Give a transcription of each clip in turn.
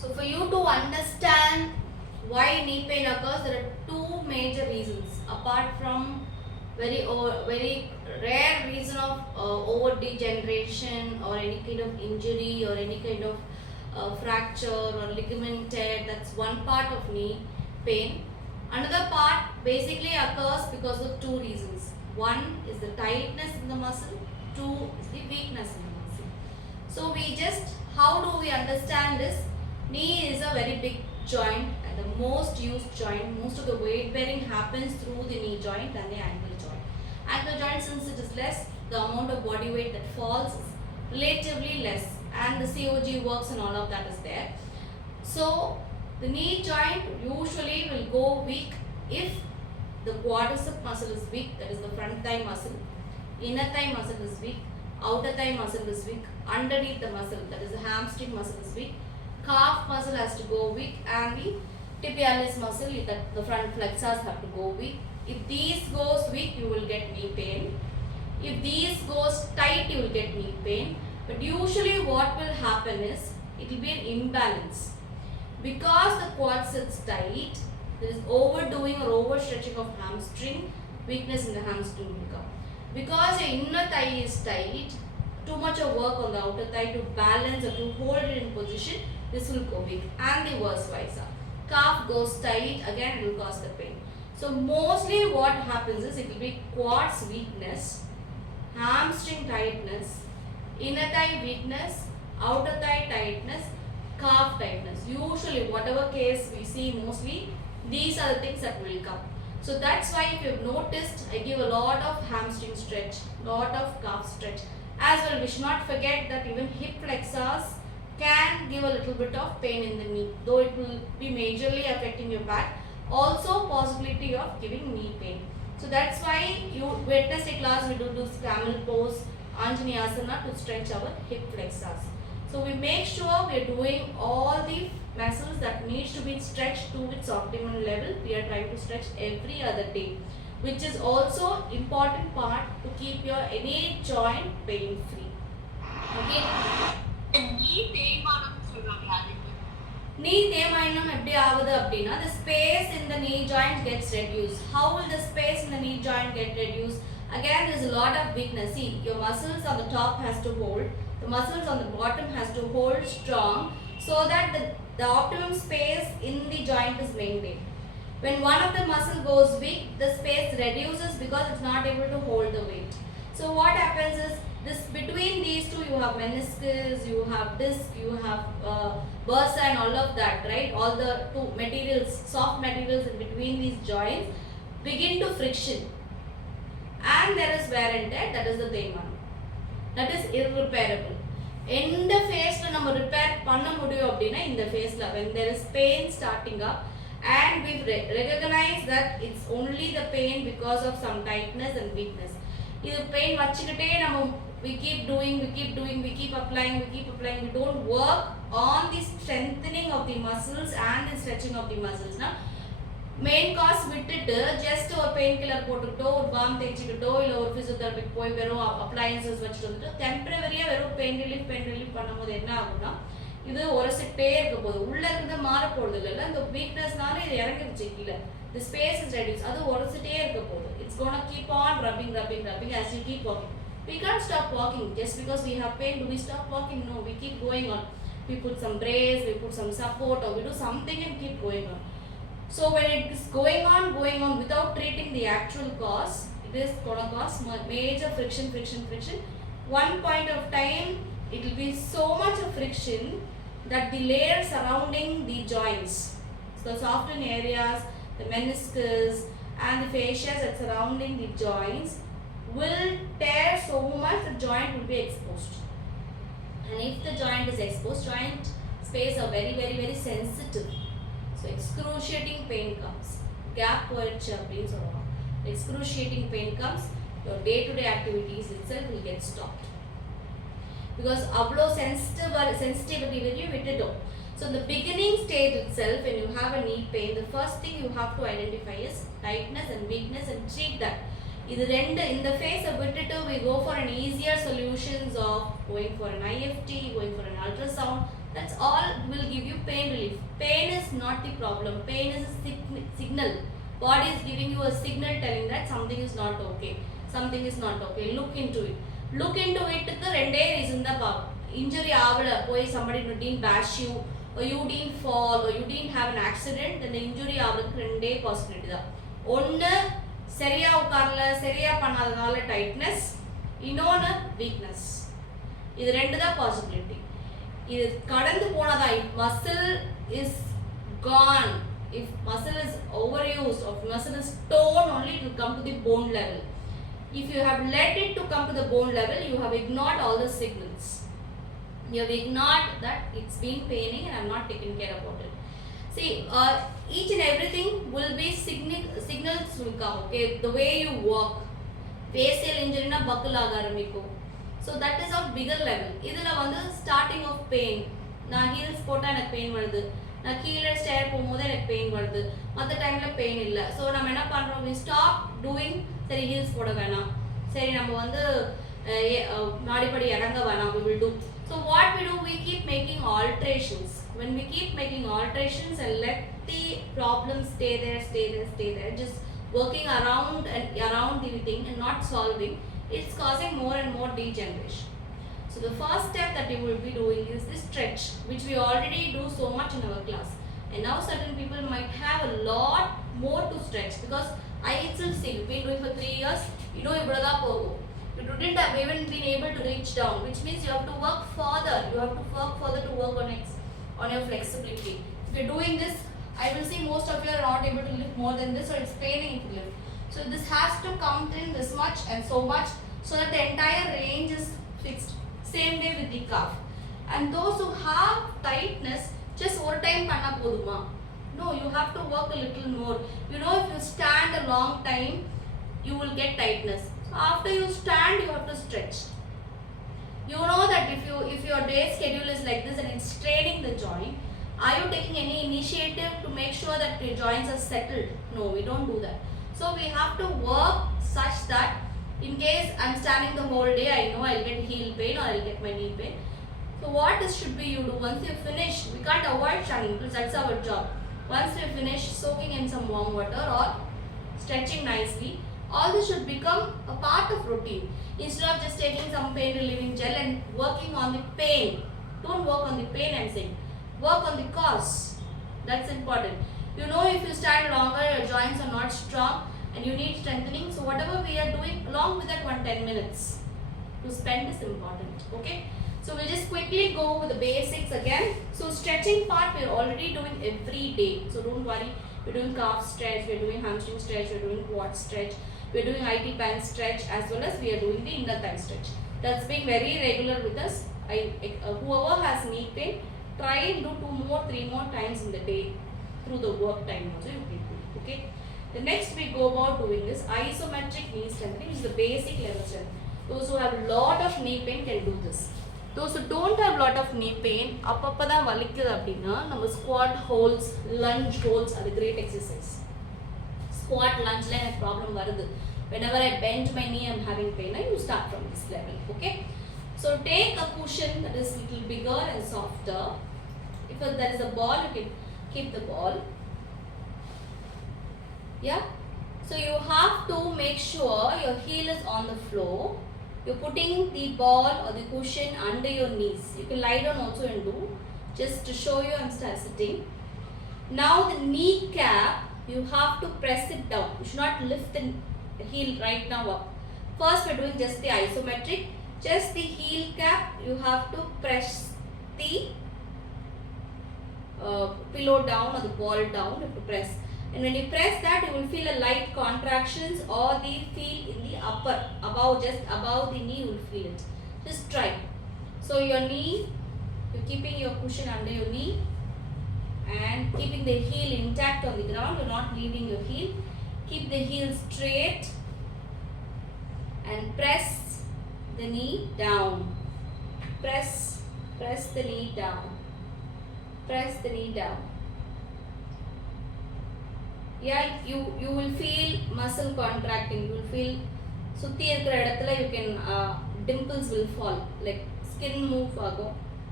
So for you to understand why knee pain occurs, there are two major reasons apart from very rare reason of over degeneration or any kind of injury or any kind of fracture or ligament tear. That's one part of knee pain. Another part basically occurs because of two reasons. One is the tightness in the muscle, two is the weakness in the muscle. So how do we understand this? Knee is a very big joint and the most used joint. Most of the weight bearing happens through the knee joint than the ankle joint. Ankle joint, since it is less, the amount of body weight that falls is relatively less and the COG works and all of that is there. So the knee joint usually will go weak if the quadricep muscle is weak, that is the front thigh muscle, inner thigh muscle is weak, outer thigh muscle is weak, underneath the muscle, that is the hamstring muscle is weak, calf muscle has to go weak, and the tibialis muscle, that the front flexors have to go weak. If these goes weak, you will get knee pain. If these goes tight, you will get knee pain. But usually what will happen is, it will be an imbalance. Because the quad sits tight, there is overdoing or overstretching of hamstring, weakness in the hamstring will come. Because your inner thigh is tight, too much of work on the outer thigh to balance or to hold it in position, this will go weak, and the vice versa. Calf goes tight, again it will cause the pain. So mostly what happens is, it will be quads weakness, hamstring tightness, inner thigh weakness, outer thigh tightness, calf tightness. Usually whatever case we see, mostly these are the things that will come. So that's why if you have noticed, I give a lot of hamstring stretch, lot of calf stretch. As well, we should not forget that even hip flexors can give a little bit of pain in the knee, though it will be majorly affecting your back. Also possibility of giving knee pain. So that's why you witness a class, we do this camel pose, Anjaneyasana to stretch our hip flexors. So we make sure we are doing all the muscles that needs to be stretched to its optimal level. We are trying to stretch every other day, which is also important part to keep your any joint pain free. Okay. Knee தேய்மானம் எப்படி ஆகுது அப்படினா, the space in the knee joint gets reduced. How will the space in the knee joint get reduced? Again, there is a lot of weakness. See, your muscles on the top has to hold, the muscles on the bottom has to hold strong so that the optimum space in the joint is maintained. When one of the muscle goes weak, the space reduces because it's not able to hold the weight. So what happens is, this between these two you have meniscus, you have disc, you have bursa and all of that, right? All the two materials, soft materials in between these joints begin to friction, and there is wear and tear. That is the தேய்மானம். That is irreparable. எந்த ஃபேஸ்ல நம்ம repair பண்ண முடியும் அப்படினா, இந்த ஃபேஸ்ல when there is pain starting up and we recognize that it's only the pain because of some tightness and weakness. இது pain வச்சிக்கிட்டே நம்ம we keep doing, we keep applying, we don't work on the strengthening of the muscles and the stretching of the muscles. Main cos விட்டுட்டு just ஒரு pain killer போட்டுக்கிட்டோ, ஒரு bomb தேய்ச்சிக்கிட்டோ, இல்லை ஒரு ஃபிசியோதெரபிக்கு போய் வெறும் appliances வச்சுட்டு வந்துட்டு டெம்பரவரியாக வெறும் பெயின் ரிலீஃப் பண்ணும்போது என்ன ஆகும்னா, இது உரசிட்டே இருக்க போகுது, உள்ள இருந்து மாற போகிறது இல்லை. இந்த வீக்னஸ்னால இது இறங்கிருச்சு கீழே, தி ஸ்பேஸ் இஸ் ரெடியூஸ், அது உரசிட்டே இருக்க போகுது. It's gonna keep on rubbing as you keep walking. We can't stop walking just because we have pain. Do we stop walking? No, we keep going on. We put some brace, we put some support, or we do something and keep going on. So when it is going on without treating the actual cause, it is going to cause major friction. One point of time, it will be so much of friction that the layer surrounding the joints, so the softened areas, the meniscus and the fascia that surrounding the joints will tear so much the joint will be exposed. And if the joint is exposed, joint space are very sensitive. So excruciating pain comes. Gap போயிடுச்சு அப்படின்னு சொல்லுவாங்க. Excruciating pain comes. Your day-to-day activities itself will get stopped. Because அவ்வளோ sensitivity வெளியே விட்டுடும். So the beginning stage itself, when you have a knee pain, the first thing you have to identify is tightness and weakness and treat that. இது ரெண்டு இந்த ஃபேஸை விட்டுட்டு we go for an easier solutions of going for an IFT, going for an ultrasound, That's all will give you pain relief. Pain is not the problem. Pain is a signal. Body is giving you a signal telling that something is not okay. Something is not okay. Look into it. Look into it. The rende reason the injury avula poi somebody didn't bash you or you didn't fall or you didn't have an accident, then the injury avulukku rende possibility da. Onnu seriya ukarla seriya pannadanaala tightness, இன்னொன்று weakness. இது ரெண்டு தான் possibility. இது கடந்து போனதா, if muscle is gone, if muscle is overused, or if muscle is torn, only it will come to the bone level. If you have let it to come to the bone level, you have ignored all the signals. You have ignored that it's been paining and I'm not taking care about it. See, each and everything will be signals will come. Okay, the way you walk, facial injury na buckle aga arambikkum. So that is of bigger level. Idhula vandu starting of pain. Na heels pota enak pain varudhu. Na keela stair pogumbodhu enak pain varudhu. Matha time la pain illa. So nam enna pandrom, we stop doing seri heels poda vena. Seri நம்ம வந்து நாடிப்படி இறங்க வேணாம், we will do. So what we do, we keep making alterations. When we keep making alterations and let the problem stay there, just working around and around the thing and not solving, it's causing more and more degeneration. So the first step that you will be doing is this stretch, which we already do so much in our class. And now certain people might have a lot more to stretch, because I itself see, you've been doing for 3 years, you know your brother pogo. You didn't have even been able to reach down, which means you have to work further. You have to work further to work on your flexibility. If you're doing this, I will see most of you are not able to lift more than this, or it's paining to lift. So this has to come in this much and so much, so that the entire range is fixed. Same way with the calf. And those who have tightness, just over time panna poduma. No, you have to work a little more. You know, if you stand a long time, you will get tightness. So after you stand, you have to stretch. You know that if your day schedule is like this and it's straining the joint, are you taking any initiative to make sure that your joints are settled? No, we don't do that. So we have to work such that in case I'm standing the whole day, I know I'll get heel pain or I'll get my knee pain. So what should be you do once you finish? We can't avoid standing because that's our job. Once you finish soaking in some warm water or stretching nicely, all this should become a part of routine. Instead of just taking some pain relieving gel and working on the pain. Don't work on the pain, I'm saying. Work on the cause. That's important. You know, if you stand longer, your joints are not strong and you need strengthening. So whatever we are doing, along with that 10 minutes to spend is important. Okay. So we'll just quickly go with the basics again. So stretching part we're already doing every day. So don't worry. We're doing calf stretch, we're doing hamstring stretch, we're doing quad stretch, we're doing IT band stretch, as well as we are doing the inner thigh stretch. That's being very regular with us. Whoever has knee pain, try and do 2 more, 3 more times in the day through the work time also you can do. Okay. The next we go about doing is isometric knee strengthening, which is the basic level strength. Those who have lot of knee pain can do this. Those who don't have lot of knee pain, அப்பப்பதா வலிக்குது அப்படினா நம்ம squat holds, lunge holds are a great exercise. Squat lunge la எனக்கு problem வருது. Whenever I bend my knee, I'm having pain. You start from this level. Okay. So take a cushion that is little bigger and softer. If there is a ball, you can keep the ball. Yeah. So you have to make sure your heel is on the floor. You're putting the ball or the cushion under your knees. You can lie down also and do. Just to show you, I'm sitting. Now the kneecap, you have to press it down. You should not lift the heel right now up. First we're doing just the isometric. Just the heel cap, you have to press the pillow down or the ball down. You have to press. And when you press that, you will feel a light contractions or the feel in the upper, just above the knee, you will feel it. Just try. So your knee, you're keeping your cushion under your knee and keeping the heel intact on the ground. You're not leaving your heel. Keep the heel straight and press the knee down. Press the knee down. Press the knee down. Yeah, you will feel muscle contracting. You will feel சுத்தி இருக்கிற இடத்துல you can dimples will fall, like skin move ஆகும்.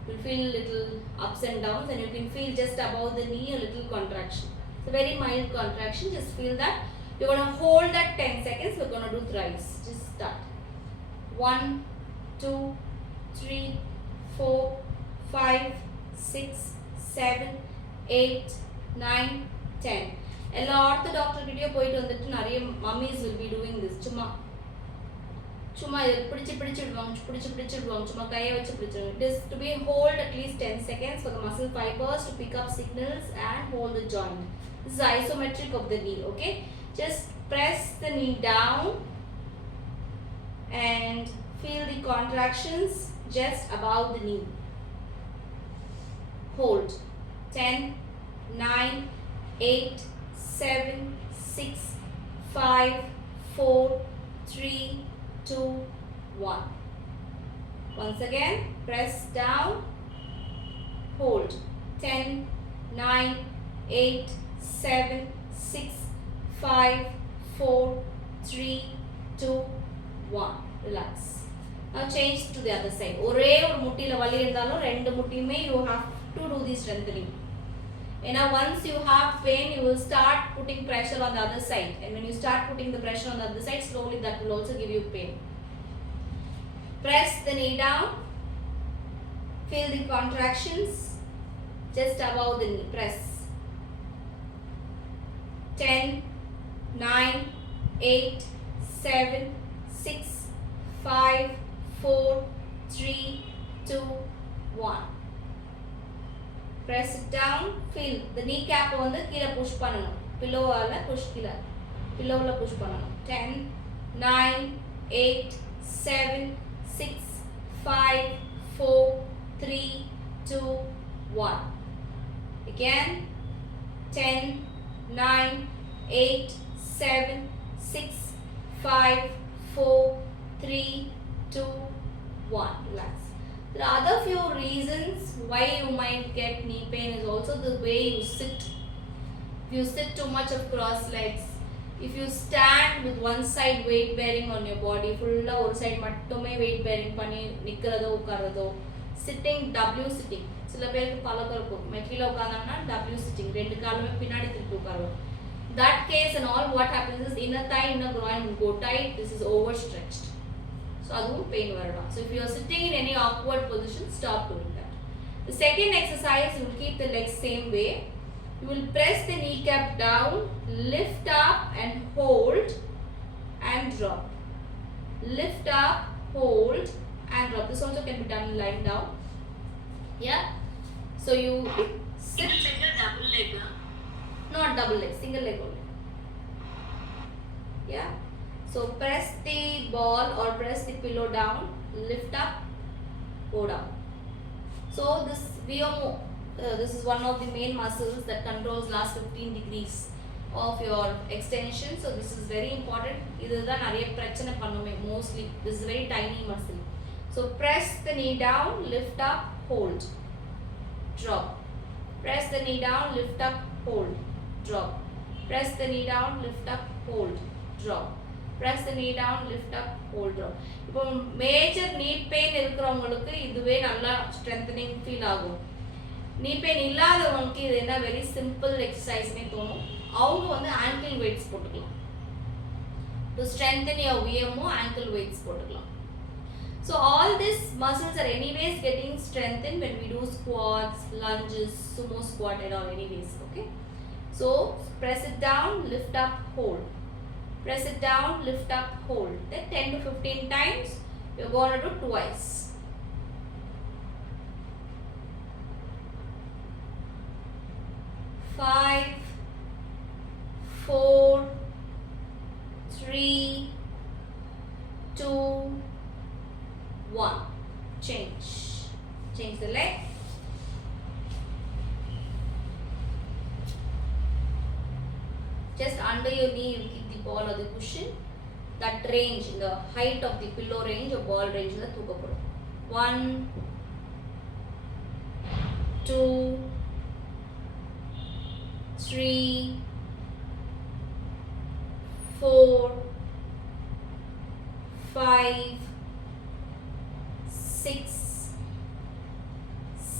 You'll feel little ups and downs, and you can feel just above the knee a little contraction. It's a very mild contraction. Just feel that. You're going to hold that 10 seconds. We're going to do thrice. Just start. 1, 2, 3, 4, 5, 6, 7, 8, 9, 10. எல்லா ortho கிட்டயே போயிட்டு வந்துட்டு நிறைய mummy's will be doing this. சும்மா பிடிச்சு விடுவாங்க சும்மா கையை வச்சு பிடிச்சிருவாங்க. It is to be hold at least 10 seconds for the muscle fibers to pick up signals and hold the joint. This is isometric of the knee. Okay, just press the knee down and feel the contractions just above the knee. Hold. 10, 9, 8, 7, 6, 5, 4, 3, 2, 1. Once again, press down. Hold. 10, 9, 8, 7, 6, 5, 4, 3, 2, 1. Relax. Now change to the other side. ஒரே ஒரு முட்டில வலி இருந்தாலும் ரெண்டு முட்டியுமே you have to do the strengthening. And now once you have pain, you will start putting pressure on the other side. And when you start putting the pressure on the other side, slowly that will also give you pain. Press the knee down. Feel the contractions just above the knee. Press. 10, 9, 8, 7, 6, 5, 4, 3, 2, 1. Press it down. Feel the kneecap வந்து கீழ push பண்ணனும். Pillowல push கீழ. Pillowல push பண்ணனும். 10, 9, 8, 7, 6, 5, 4, 3, 2, 1. Again. 10, 9, 8, 7, 6, 5, 4, 3, 2, 1. Relax. There are other few reasons why you might get knee pain is also the way you sit. If you sit too much of cross legs, if you stand with one side weight bearing on your body, full ஒரு side மட்டுமே weight bearing பண்ணி நிக்கிறதோ உட்கார்றதோ, sitting W sitting. சில பேருக்கு பழக்கம் இருக்கும். மெட்ரில உட்கார்ந்தாங்கன்னா W sitting, ரெண்டு காலுமே பின்னாடி திருப்பி உட்காருவோம். That case and all, what happens is inner thigh, inner groin will go tight. This is overstretched. So அதுவும் pain வரலாம். So if you are sitting in any awkward position, stop doing that. The second exercise, you will keep the legs same way. You will press the kneecap down, lift up and hold and drop. Lift up, hold and drop. This also can be done lying down. Yeah. So you sit. Single double leg. Not double leg, single leg only. Yeah. So press the ball or press the pillow down, lift up, go down. So this VMO, this is one of the main muscles that controls last 15 degrees of your extension. So this is very important. இதுதான் நிறைய பிரச்சனை பண்ணுமே mostly. This is very tiny muscle. So press the knee down, lift up, hold, drop. Press the knee down, lift up, hold, drop. Press the knee down, lift up, hold, drop. Press the knee down, lift up, hold, drop. இப்போ major knee pain இருக்கிறவங்களுக்கு இதுவே நல்லா strengthening feel ஆகும். knee pain இல்லாதவங்களுக்கு இது என்ன very simple exercise னே தோணும். அவங்க வந்து ankle weights போட்டுக்கலாம். To strengthen your VMO, ankle weights போட்டுக்கலாம். So all these muscles are anyways getting strengthened when we do squats, lunges, sumo squat and all anyways. Okay. So press it down, lift up, hold. Press it down, lift up, hold. Then 10 to 15 times. You're going to do twice. Five, 4, 3, 2, 1. Change. Change the leg. Just under your knee, you keep the ball or the cushion. That range, the height of the pillow range or ball range, is the 1, 2, 3, 4, 5, 6,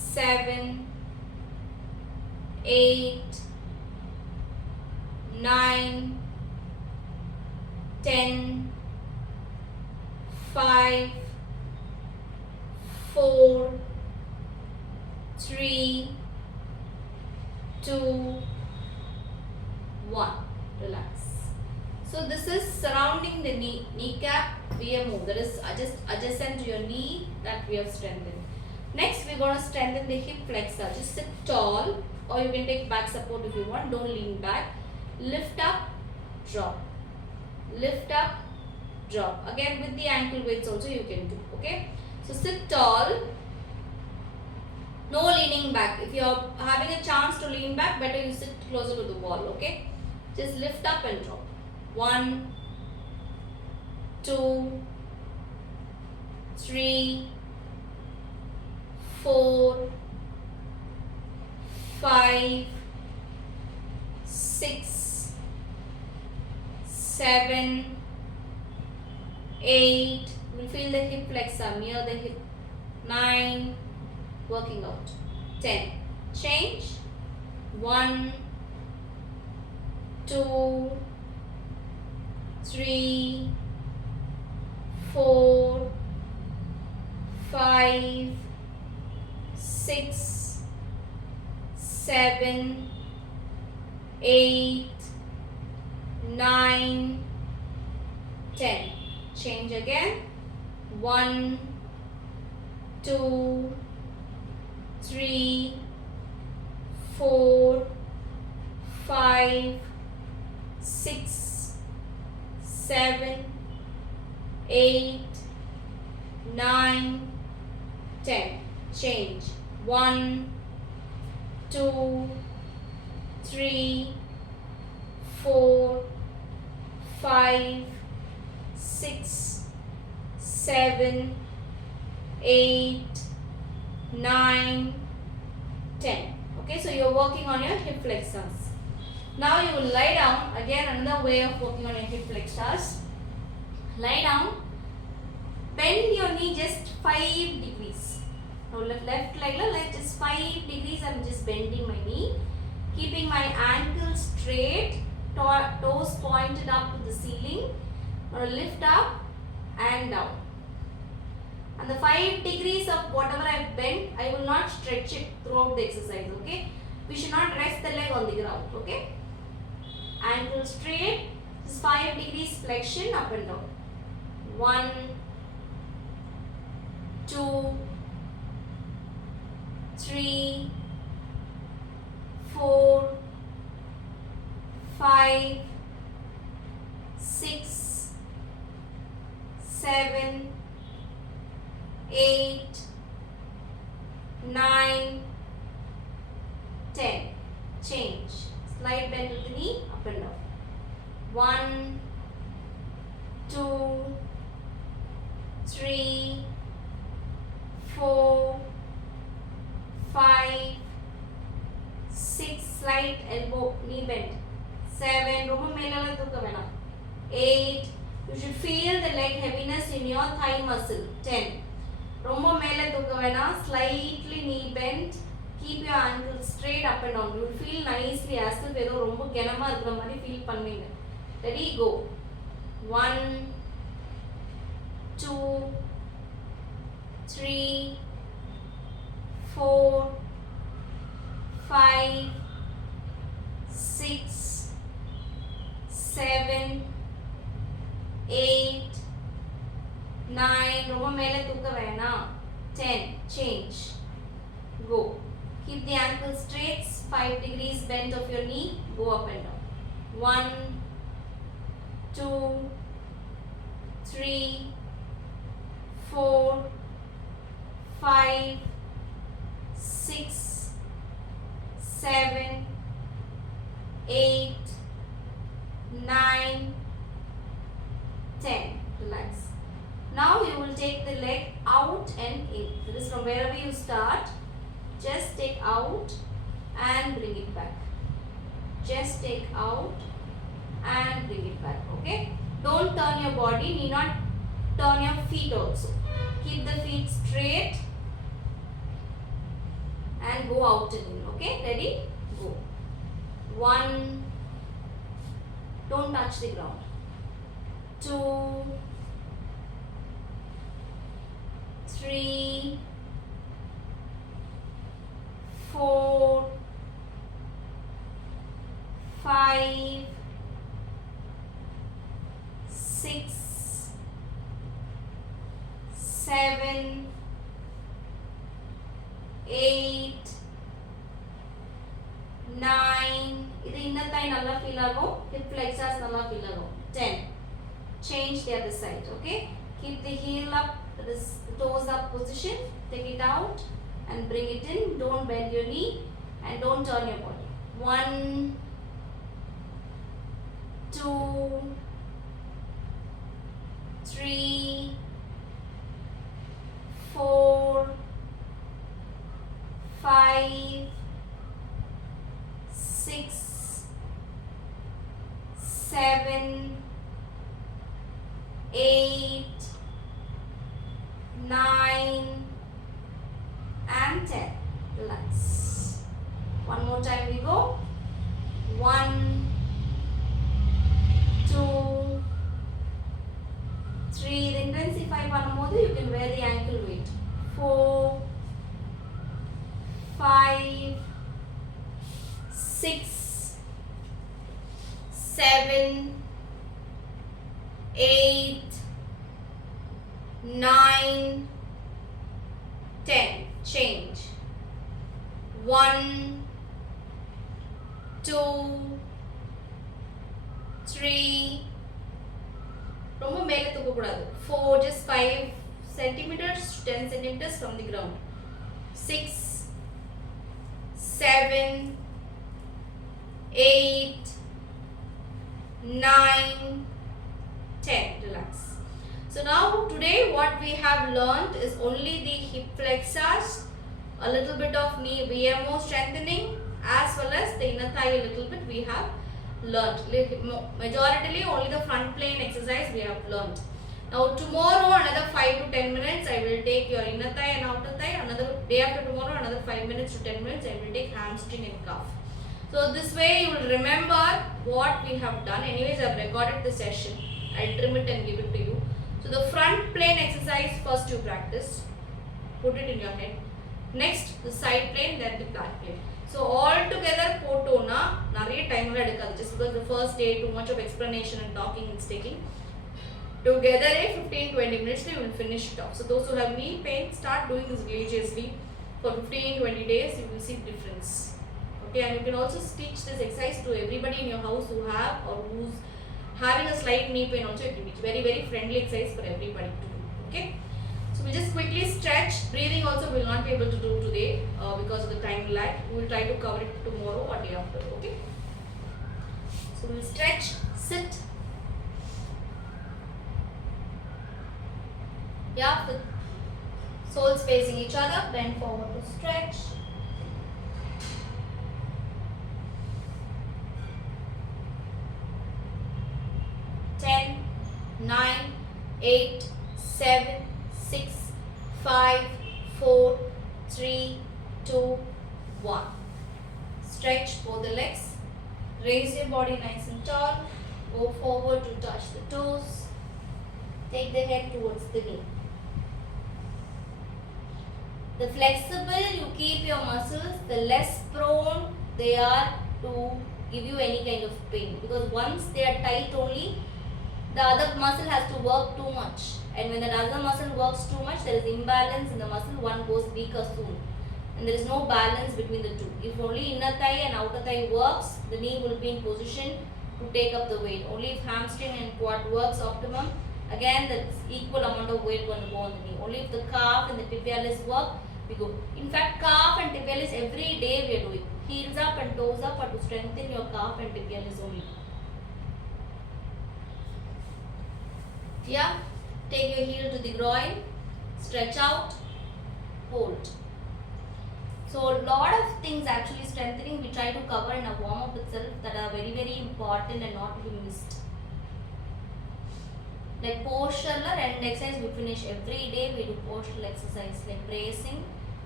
7, 8, 9, 10, 5, 4, 3, 2, 1. Relax. So this is surrounding the kneecap. We have moved. That is just adjacent to your knee that we have strengthened. Next, we're going to strengthen the hip flexor. Just sit tall, or you can take back support if you want. Don't lean back. Lift up, drop. Lift up, drop. Again with the ankle weights also you can do. Okay. So sit tall. No leaning back. If you are having a chance to lean back, better you sit closer to the wall. Okay. Just lift up and drop. 1, 2, 3, 4, 5, 6, 7, 8. We'll feel the hip flexor near the hip. 9. Working out. 10. Change. 1, 2, 3, 4, 5, 6, 7, 8, 9, 10. Change again. 1, 2, 3, 4, 5, 6, 7, 8, 9, 10. Change. 1, 2, 3, 4, 5, 6, 7, 8, 9, 10. Okay, so you're working on your hip flexors. Now you will lie down. Again, another way of working on your hip flexors. Lie down. Bend your knee just 5 degrees. Now left leg, like just 5 degrees. I'm just bending my knee. Keeping my ankles straight. Toes pointed up to the ceiling. Now lift up and down. And the 5 degrees of whatever I bent, I will not stretch it throughout the exercise. Okay. We should not rest the leg on the ground. Okay. Ankle straight. Just 5 degrees flexion up and down. 1, 2, 3, 4, 5, 6, 7, 8, 9, 10. Change. Slight bend of the knee, up and down. 1, 2, 3, 4, 5, 6, slight elbow, knee bend. 7, ரொம்ப மேலால தூக்க வேணாம். 8, you should feel the leg heaviness in your thigh muscle. 10, ரொம்ப மேல தூக்க வேணாம். Slightly knee bend. Keep your ankles straight up and down. You will feel nicely as if ஏதோ ரொம்ப கனமா இருக்கிற மாதிரி feel பண்ணுவீங்க. Ready, go. 1, 2, 3, 4, 5, 6, 7, 8, 9. ரொம்ப மேல தூக்க வேணாம். 10. Change. Go. Keep the ankle straight. 5 degrees bend of your knee. Go up and down. 1, 2, 3, 4, 5, 6, 7, 8, 9, 10. Relax. Now you will take the leg out and in. That is from wherever you start. Just take out and bring it back. Just take out and bring it back. Okay. Don't turn your body. Need not turn your feet also. Keep the feet straight. and go out and in. Okay, ready? Go. 1, don't touch the ground. 2, 3, 4, 5, 6, 7, 8, 9. This inner thigh nalla feel agum, hip flexors nalla feel agum. 10. Change the other side. Okay. Keep the heel up, the toes up position. Take it out and bring it in. Don't bend your knee and don't turn your body. 1, 2, 3, 4, 5, 6, 7, 8, 9 and 10. Relax. One more time we go. 1, 2, 3. The intensify பண்ணும்போது you can wear the ankle weight. 4, 5, 6, 7, 8, 9, 10. Change. 1, 2, 3. ரொம்ப மேல தூக்க கூடாது. 4, just 5 centimeters to 10 centimeters from the ground. 6, 7, 8, 9, 10. Relax. So now today what we have learned is only the hip flexors, a little bit of knee VMO strengthening, as well as the inner thigh a little bit we have learnt. Majority only the front plane exercise we have learnt. Now tomorrow another 5 to 10 minutes I will take your inner thigh and outer thigh. Another day after tomorrow another 5 minutes to 10 minutes I will take hamstring and calf. So this way you will remember what we have done. Anyways, I have recorded the session. I'll trim it and give it to you. So the front plane exercise first you practice. Put it in your head. Next the side plane, then the back plane. So all together potona nariya time la edukadu, just because the first day too much of explanation and talking is taking. Together 15-20 minutes you will finish it off. So those who have knee pain, start doing this religiously for 15-20 days. You will see difference. Okay, and you can also teach this exercise to everybody in your house who have or who's having a slight knee pain also. It can be very friendly exercise for everybody to do. Okay, so we just quickly stretch. Breathing also we will not be able to do today because of the time lag. We will try to cover it tomorrow or day after. Okay, so we will stretch, sit. Yeah, the soles facing each other, bend forward to stretch. 10, 9, 8, 7, 6, 5, 4, 3, 2, 1. Stretch both the legs. Raise your body nice and tall. Go forward to touch the toes. Take the head towards the knee. The flexible you keep your muscles, the less prone they are to give you any kind of pain. Because once they are tight only, the other muscle has to work too much. And when the other muscle works too much, there is imbalance in the muscle, one goes weaker soon. And there is no balance between the two. If only inner thigh and outer thigh works, the knee will be in position to take up the weight. Only if hamstring and quad works optimum, again that's equal amount of weight going to go on the knee. Only if the calf and the tibialis work, we go. In fact, calf and tibialis every day we are doing. Heels up and toes up are to strengthen your calf and tibialis only. Yeah, take your heel to the groin, stretch out, hold. So a lot of things actually strengthening we try to cover in a warm-up itself that are very important and not to be missed. Like postural and exercise we finish every day. We do postural exercise like bracing,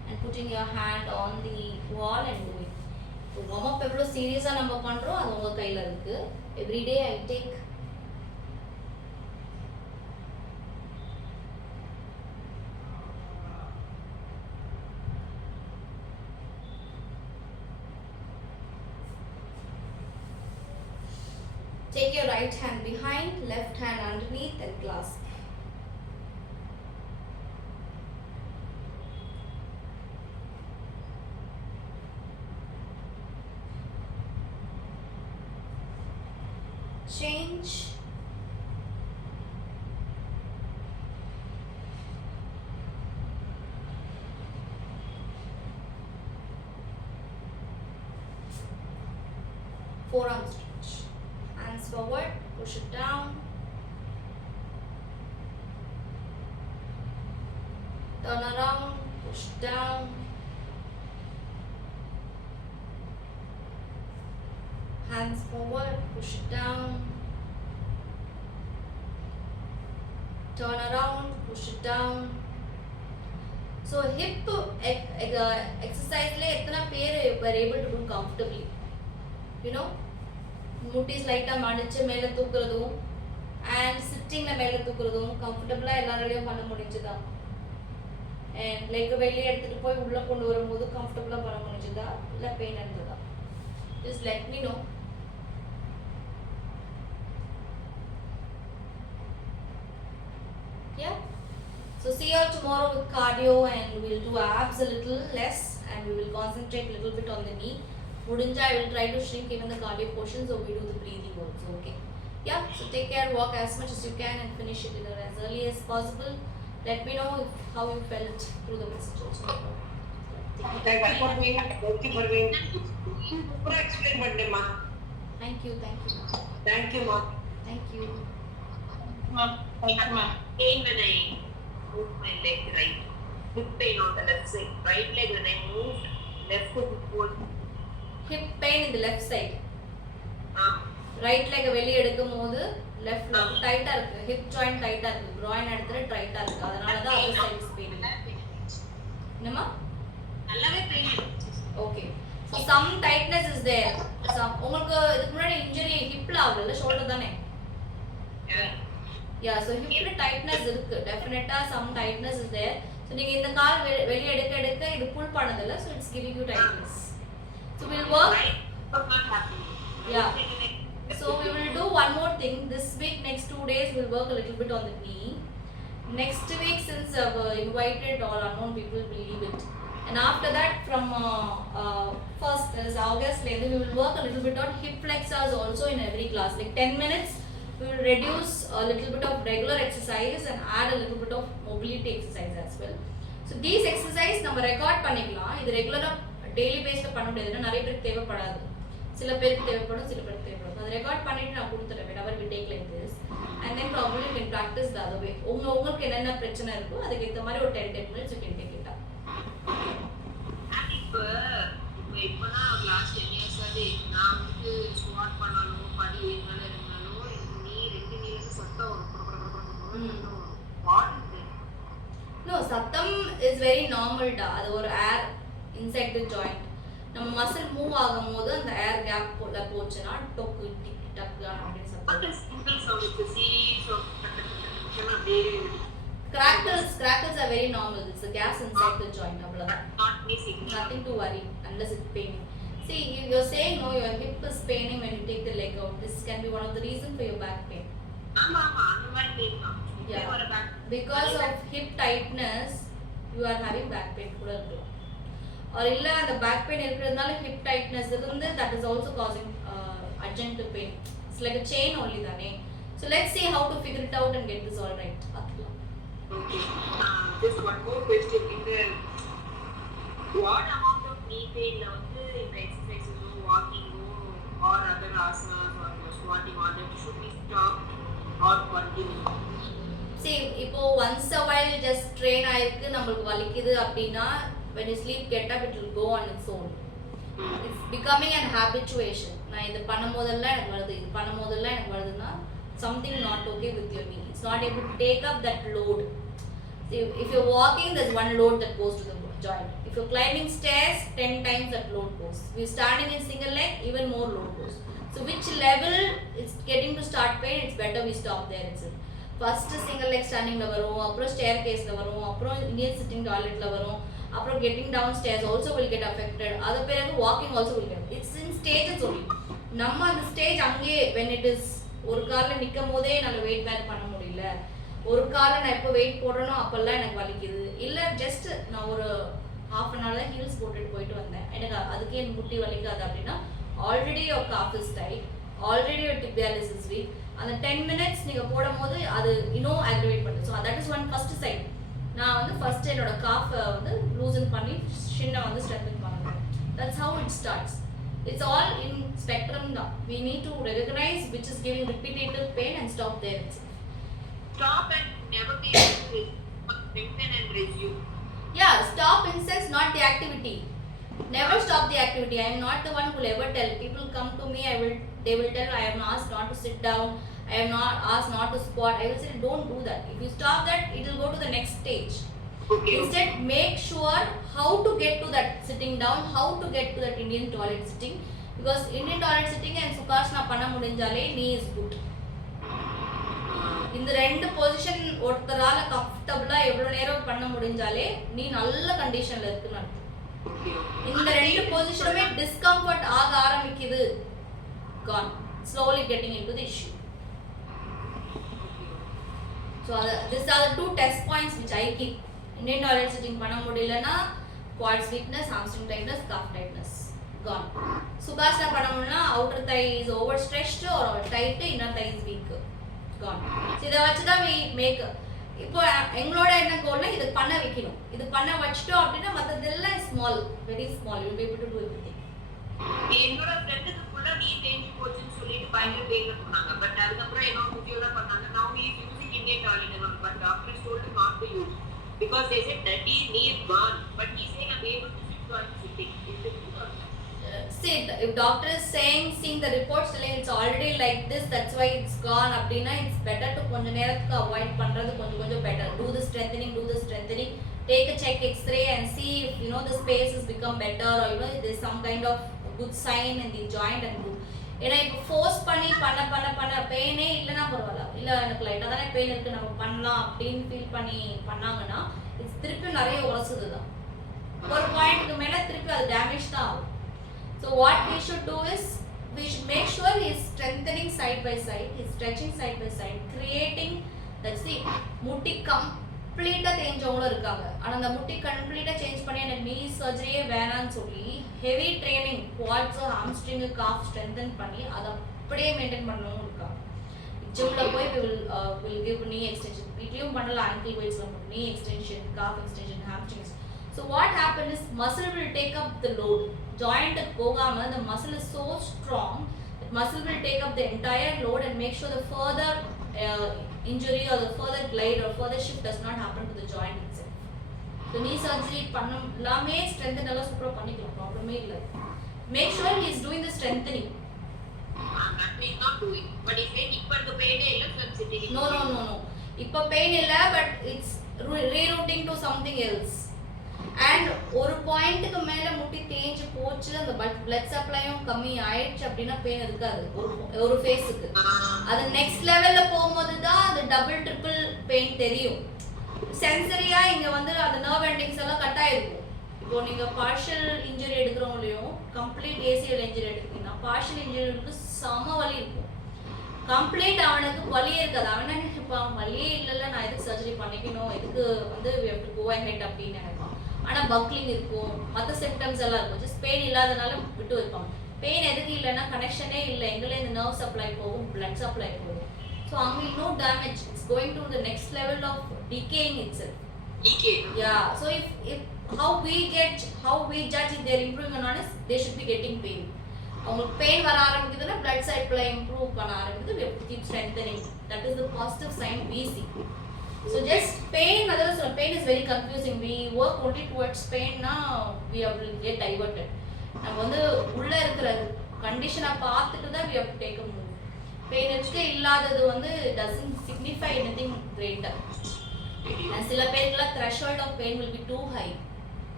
and putting your hand on the wall and do it. So warm up எவ்வளோ சீரியஸாக நம்ம பண்ணுறோம் அது உங்கள் கையில் இருக்குது. Every day I take your right hand behind, left hand underneath and clasp. Change. Forearm stretch. Hands forward, push it down. Turn around, push down. Hands forward, push it down. Turn around, push it down. So hip exercise le etna pair were able to do comfortably. You know, mutis light ah madichu mele thookuradum and sitting la mele thookuradum comfortable ah ellaraliyum panna mudinjudha. And leg velli eduthu poi ulla kondu varumbodhu comfortable ah panna mudinjudha illa pain irundha. Just let me know. Yeah. So see you all tomorrow with cardio and we'll do abs a little less and we will concentrate a little bit on the knee. Mudinja, I will try to shrink even the cardio portion so we do the breathing also. Okay. Yeah. So take care, walk as much as you can and finish your dinner as early as possible. Let me know how you felt through the message also. Thank you for being. Super explain bande ma. Thank you, ma. Thank you. Ma, thank you ma. Pain when I move my leg right. Hip pain on the left side. Right leg when I move left foot forward. Hip pain in the left side. Right leg வெளிய எடுக்கும்போது left leg tight ஆ இருக்கு. Hip joint tight ஆ இருக்கு. groin இடத்துல tight ஆ இருக்கு. அதனால தான் other side is pain. என்னமா? நல்லாவே pain. Okay. So some tightness is there. உங்களுக்கு இதுக்கு முன்னாடி injury hipல ஆகல shoulder தானே? Yeah, so hip tightness இருக்கு. Definitely some tightness is there. So நீங்க இந்த கால் வெளிய எடுக்க எடுக்க இது pull பண்ணதில்ல. So it's giving you tightness. So we'll work. Yeah. So we will do one more thing. This week, next 2 days, we'll work a little bit on the knee. Next week, since invited all unknown people, will leave it. And after that, from first is August, we will work a little bit on hip flexors also in every class. Like 10 minutes, we will reduce a little bit of regular exercise and add a little bit of mobility exercise as well. So these exercise, நம்ம record பண்ணிக்கலாம். இது ரெகுலரா daily பேஸ்ல பண்ண முடியாது. நிறைய பேருக்கு தேவைப்படாது. சில பேருக்கு தேவைப்படும், சில பேருக்கு தேவைப்படும். அதை ரெக்கார்ட் பண்ணிட்டு நான் கொடுத்துறேன். whenever we take like this and then probably you can practice the other way. உங்களுக்கு என்னென்ன பிரச்சனை இருக்கோ அதுக்கு ஏத்த மாதிரி ஒரு 10 minutes you can take it up. இப்போ நான் லாஸ்ட் 10 இயர்ஸ் ஆவே நான் வந்து ஸ்குவாட் பண்ணாலும் படி ஏறனால இருந்தாலும் நீ ரெண்டு நீல சத்தம் ஒரு No, சத்தம் is very normal da. அது ஒரு air inside the joint. நம்ம மசில் மூவ் ஆகும்போது அந்த ஏர் கேப் போல போச்சுனா டொக்கு டிக் டக் அப்படி சத்தம். Simple sound is series of crackles are very normal. It's the gas inside the joint அவ்வளவுதான். Not missing. Nothing to worry unless it's paining. See, you're saying no, your hip is paining when you take the leg out. This can be one of the reason for your back pain. ஆமா அந்த மாதிரி pan. Yeah. Because of hip tightness, you are having back pain கூட இருக்கலாம். or illa the back pain irukradnaala hip tightness irundhu that is also causing urgent pain. It's like a chain only dane. So let's see how to figure it out and get this all right. Okay. Just one more question. What amount of knee pain la vandu in the exercises walking or other asanas or squatting or that should be stopped or continue? See, ipo once a while just train ஆயிருக்கு நமக்கு வலிக்குது அப்படினா when you sleep get up it will go on its own. It's becoming an habituation. நான் இது பண்ணும்போதெல்லாம் எனக்கு வருது இது பண்ணும்போதெல்லாம் எனக்கு வருதுன்னா something not okay with your knee. It's not able to take up that load. See, if you're walking there's one load that goes to the joint. If you're climbing stairs, 10 times that load goes. If you're standing in single leg, even more load goes. So which level is getting to start pain, it's better we stop there itself. First single leg standing la varum, apro staircase la varum, apro Indian sitting toilet la varum, apro getting down stairs also will get affected. Other peragu walking also will get. It's in stages only. Namma அந்த stage அங்கே when it is ஒரு கால்ல நிக்கும் போதே நல்ல wait back பண்ண முடியல, ஒரு காலை நான் எப்போ வெயிட் போடுறேனோ அப்போல்லாம் எனக்கு வலிக்குது, இல்லை ஜஸ்ட் நான் ஒரு ஹாஃப் அன் ஹவர் தான் ஹீல்ஸ் போட்டுட்டு போயிட்டு வந்தேன், எனக்கு அதுக்கே எனக்கு முட்டி வலிக்காது அப்படின்னா already your cough is tight, already your டிபியாலிஸ் is weak. அந்த 10 மினிட்ஸ் நீங்கள் போடும் போது அது இன்னும் ஆக்டிவேட் பண்ணுது. So that is one first sight. நான் வந்து ஃபர்ஸ்ட் என்னோட காஃபை வந்து லூசன் பண்ணி ஷின்னை வந்து ஸ்ட்ரென்தன் பண்ணுவேன். That's how it starts. It's all in spectrum now. We need to recognize which is giving repetitive pain and stop there itself. Stop and never be able to strengthen and resume. Yeah, stop in sense not the activity. Never stop the activity. I am not the one who will ever tell. People come to me, they will tell I am asked not to sit down, I am not asked not to squat. I will say don't do that. If you stop that, it will go to the next stage. Okay. Instead, make sure how to get to that sitting down, how to get to that Indian toilet sitting. Because Indian toilet sitting and Sukhasana panna mudinjale knee is good. இந்த ரெண்டு position ஒருத்தரால கம்ஃபர்டபுளா எவ்வளவு நேரம் பண்ண முடிஞ்சாலே நீ நல்ல கண்டிஷன்ல இருக்குன்னு அர்த்தம். இந்த ரெண்டு பொசிஷனுமே டிஸ்கம்ஃபர்ட் ஆக ஆரம்பிக்குது, gone, slowly getting into the issue. So these are the two test points which I keep. Indian toilet sitting பண்ண முடியலனா quads weakness, hamstring tightness, calf tightness, gone. Sukhasana பண்ண முடியலனா outer thigh is overstretched or tight, inner thigh is weak, gone. So இத வச்சு தான் we make. இப்போ எங்களோட என்ன கோல்னா இது பண்ண வைக்கணும், இது பண்ண வச்சிட்டோம் அப்படின்னா மத்ததெல்லாம் small, very small, you will be able to do everything. என்னோட ஃப்ரெண்டுக்கு ஃபுல்லா நீ தேஞ்சு போச்சுன்னு சொல்லிட்டு பயங்கர பெயின் பண்ணாங்க. பட் அதுக்கு அப்புறம் என்ன பிசியோல பண்ணாங்க. Now he is using Indian toilet and all, but doctors told him not to use because they said that his knee is gone, but he saying I'm able to sit, so I'm sitting. Is it true or not? See, if doctor is saying, seeing the reports telling it's already like this, that's why it's gone அப்படினா it's better to கொஞ்ச நேரத்துக்கு avoid பண்றது கொஞ்சம் better. Do the strengthening, take a check x-ray and see if you know the space has become better or you know there's some kind of good sign in the joint and do. ஏன்னா இப்போ force பண்ணி பண்ண பெயினே இல்லைன்னா பரவாயில்ல, இல்லை எனக்கு லைட்டாக தானே பெயின் இருக்குது நம்ம பண்ணலாம் அப்படின்னு ஃபீல் பண்ணி பண்ணாங்கன்னா இது திருப்பி நிறைய உரசுது தான், ஒரு பாயிண்ட்டுக்கு மேலே திருப்பி அது டேமேஜ் தான் ஆகும். So what we should do is we should make sure he is strengthening side by side, he is stretching side by side, creating, that's the முட்டி கம்ப்ளீட்டா தேஞ்சவங்களும் இருக்காங்க. ஆனால் அந்த முட்டி கம்ப்ளீட்டா சேஞ்ச் பண்ணி எனக்கு நீ சர்ஜரியே வேணான்னு சொல்லி heavy training quartz, hamstring, cough strengthen பண்ணி அதை அப்படியே மெயின்டைன் பண்ணவும் இருக்காங்க. ஜிம்ல போய் will give knee extension, வீட்லயும் பண்ணலாம், ankle weights பண்ணலாம், knee extension, calf extension, hamstrings. So what happens is muscle will take up the load. Joint போகாம the muscle is so strong that muscle will take up the entire load and make sure the further injury or the further glide or further shift does not happen to the joint itself. So knee surgery பண்ணலாமே, strengthen எல்லாம் சூப்பரா பண்ணிக்கலாம், ப்ராப்ளமே இல்லை. Make sure he is doing the strengthening. That means not doing. But if they இப்ப the pain இல்ல, so I'm sitting. No. இப்ப pain இல்ல, but it's rerouting to something else. And ஒரு பாயிண்ட்டுக்கு மேலே முட்டி தேஞ்சு போச்சு, அந்த பிளட் சப்ளையும் கம்மி ஆயிடுச்சு அப்படின்னா பெயின் இருக்காது ஒரு ஃபேஸுக்கு. அது நெக்ஸ்ட் லெவலில் போகும்போது தான் அந்த டபுள் ட்ரிபிள் பெயின் தெரியும். சென்சரியா இங்கே வந்து அந்த நர்வ் எண்டிங்ஸ் எல்லாம் கட் ஆயிருக்கும். இப்போ நீங்கள் partial injury எடுக்கிறவங்களையும் complete ACL injury எடுக்கிறீங்கன்னா பார்ஷியல் இன்ஜுரிக்கு சம வலி இருக்கும். கம்ப்ளீட் அவனுக்கு வலியே இருக்காது. அவன் என்ன நினைப்பான், வலியே இல்லைல்ல, நான் எதுக்கு சர்ஜரி பண்ணிக்கணும், எதுக்கு வந்து கோ அஹெட் அப்படின்னு நினைப்பான். ஆனால் பக்லிங் இருக்கும், மற்ற சிம்டம்ஸ் எல்லாம் இருக்கும், ஜஸ்ட் பெயின் இல்லாதனால விட்டு வைப்பாங்க. பெயின் எதுக்கு இல்லைன்னா கனெக்ஷனே இல்லை, எங்களே இந்த நர்வ் சப்ளை போகும், பிளட் சப்ளை போகும். ஸோ அங்கே இன்னும் damage, it's going to the next level of decaying itself. Yeah, so if how we judge if they are improving or not is they should be getting pain. அவங்களுக்கு pain வர ஆரம்பிக்குதுன்னா blood supply improve பண்ண ஆரம்பிக்குது, we have to keep strengthening. That is the positive sign we see. So just pain, otherwise pain is very confusing. We work only towards pain, now we will get diverted. நம்ம வந்து உள்ள இருக்கிற கண்டிஷனை பார்த்துட்டு தான் we have to take a move. Pain இருக்கு இல்லாதது வந்து doesn't signify anything greater. And சில பேருக்குலாம் threshold of pain will be too high.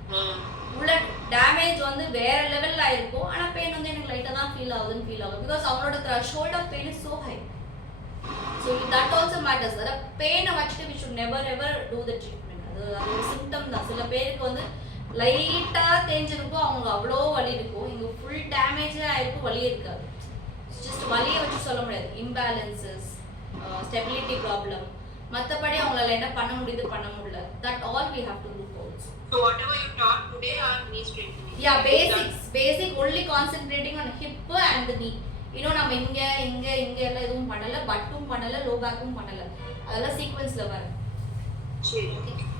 உள்ள டேமேஜ் வந்து வேற லெவல்ல ஆயிருக்கும். ஆனா பெயின் வந்து எனக்கு லைட்டா தான் ஃபீல் ஆகுதுன்னு ஃபீல் ஆகும். பிகாஸ் அவங்களோட threshold of pain is so high. So that also matters. அத பெயினை வச்சுட்டு we should never ever do the treatment. அது ஒரு சிம்டம் தான். சில பேருக்கு வந்து லைட்டா தேஞ்சிருக்கும், அவங்க அவ்வளோ வலி இருக்கும். இங்க ஃபுல் டேமேஜா ஆயிருக்கும், வலி இருக்காது. ஜஸ்ட் வலியை வச்சு சொல்ல முடியாது. இம்பேலன்சஸ், ஸ்டெபிலிட்டி ப்ராப்ளம், மற்றபடி அவங்களால என்ன பண்ண முடியுது பண்ண முடியல. That all we have to do also. So whatever you taught today are knee strengthening. Yeah, basic only concentrating on hip and the knee. நம்ம இங்க எல்லாம் எதுவும் பண்ணல, பட்டும் பண்ணல, லோ பேக்கும் பண்ணல. அதெல்லாம் சீக்வென்ஸ்ல வர. சரி.